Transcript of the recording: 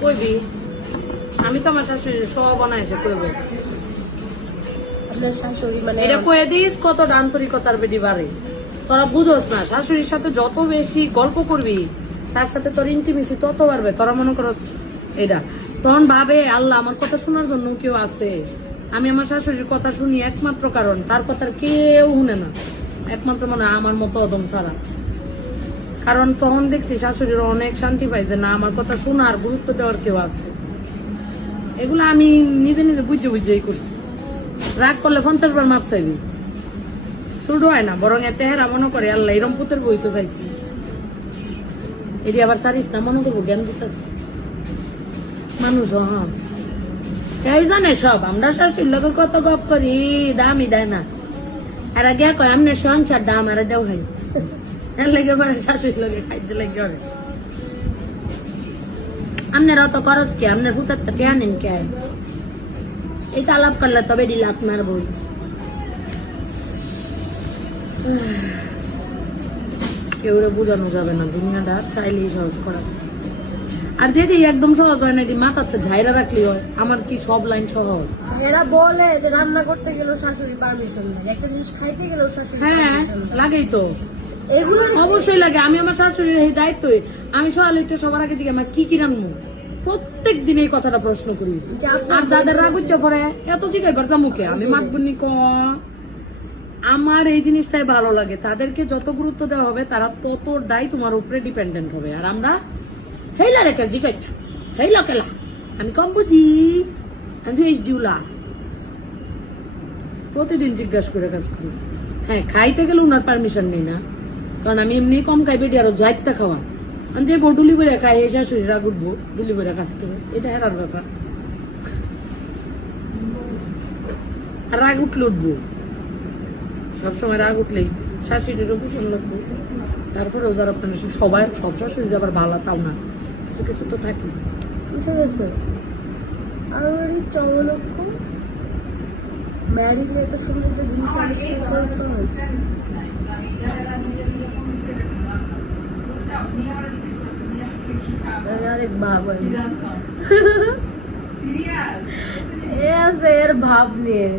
কইবি আমি তো আমার শাশুড়ির সব বানাইছে কইবো আপনার শাশুড়ি মানে এটা কয়ে দিস কতটা আন্তরিকতার বেডি বাড়ে তোরা বুঝোস না শাশুড়ির সাথে যত বেশি গল্প করবি তার সাথে তোর ইন্টিমেসি তত বাড়বে তোরা মনে করস এটা তখন ভাবে আল্লাহ আমার কথা শোনার জন্য কেউ আছে আমি আমার শাশুড়ির কথা শুনি একমাত্র কারণ তার কথা কেউ শুনে না একমাত্র মনে আমার মতো অদম ছাড়া কারণ তখন দেখছি শাশুড়ির অনেক শান্তি পাই যে না আমার কথা শোনার গুরুত্ব দেওয়ার কেউ আছে এগুলো আমি নিজে নিজে বুঝে বুঝেই করছি রাগ করলে 50 বার মাপ চাইবি শুরু হয় না বরং এতে হেরা মনে করে আল্লাহ এরম পুতের বই তো চাইছি এটি আবার সারিস না মনে করবো জ্ঞান দিতেছি মানুষ হ্যাঁ এই জানে সব আমরা শাশুড়ির লোকে কত গপ করি দামই দেয় না আর আগে কয় আমনে সংসার দাম আর দেও হয় এর লেগে পরে শাশুড়ির লোকে খাইতে লেগে হবে আপনারা অত খরচ কে আপনার ফুটার তো কে আনেন কে এই তো আলাপ করলে তবে লাত মারবই কেউ বোঝানো যাবে না দুনিয়াটা চাইলেই সহজ করা আর যেটি একদম সহজ হয় না এটি মাথাতে ঝাইরা রাখলি হয় আমার কি সব লাইন সহজ এরা বলে যে রান্না করতে গেলেও শাশুড়ি পারমিশন নেই একটা জিনিস খাইতে গেলেও শাশুড়ি হ্যাঁ লাগেই তো এগুলো অবশ্যই লাগে আমি আমার শাশুড়ির এই দায়িত্ব আমি সকালে সবার আগে জিজ্ঞাসা আমার কি রান্নু প্রত্যেক দিন এই কথাটা প্রশ্ন করি আর যাদের রাগ উঠতে পরে এত জিজ্ঞাসা জামুকে আমি মাতবনি ক আমার এই জিনিসটাই ভালো লাগে তাদেরকে যত গুরুত্ব দেওয়া হবে তারা ততটাই তোমার উপরে ডিপেন্ডেন্ট হবে আর আমরা হেইলা রেখে জিজ্ঞাস হেইলা কেলা আমি কম বুঝি আমি ফেস ডিউলা প্রতিদিন জিজ্ঞাসা করে কাজ করি হ্যাঁ খাইতে গেলে উনার পারমিশন নেই না কারণ আমি এমনি কম খাই বেটি আরো যাইতে খাওয়া আমি যে ডুলি বেড়ে খাই এই শাশুড়ি রাগ উঠবো ডুলি বেড়ে কাজ করে এটা হেরার ব্যাপার আর রাগ উঠলে উঠবো সবসময় রাগ উঠলেই শাশুড়িরও ভীষণ লাগবে তারপরেও যারা আপনার সবাই সব শাশুড়ি যে আবার ভালো তাও না কিছু কিছু তো থাকে বুঝে গেছে আর চমলক্ষ ম্যারিড এত সুন্দর একটা জিনিসের পরিবর্তন হয়েছে আরেক ভাব এ আছে এর ভাব নিয়ে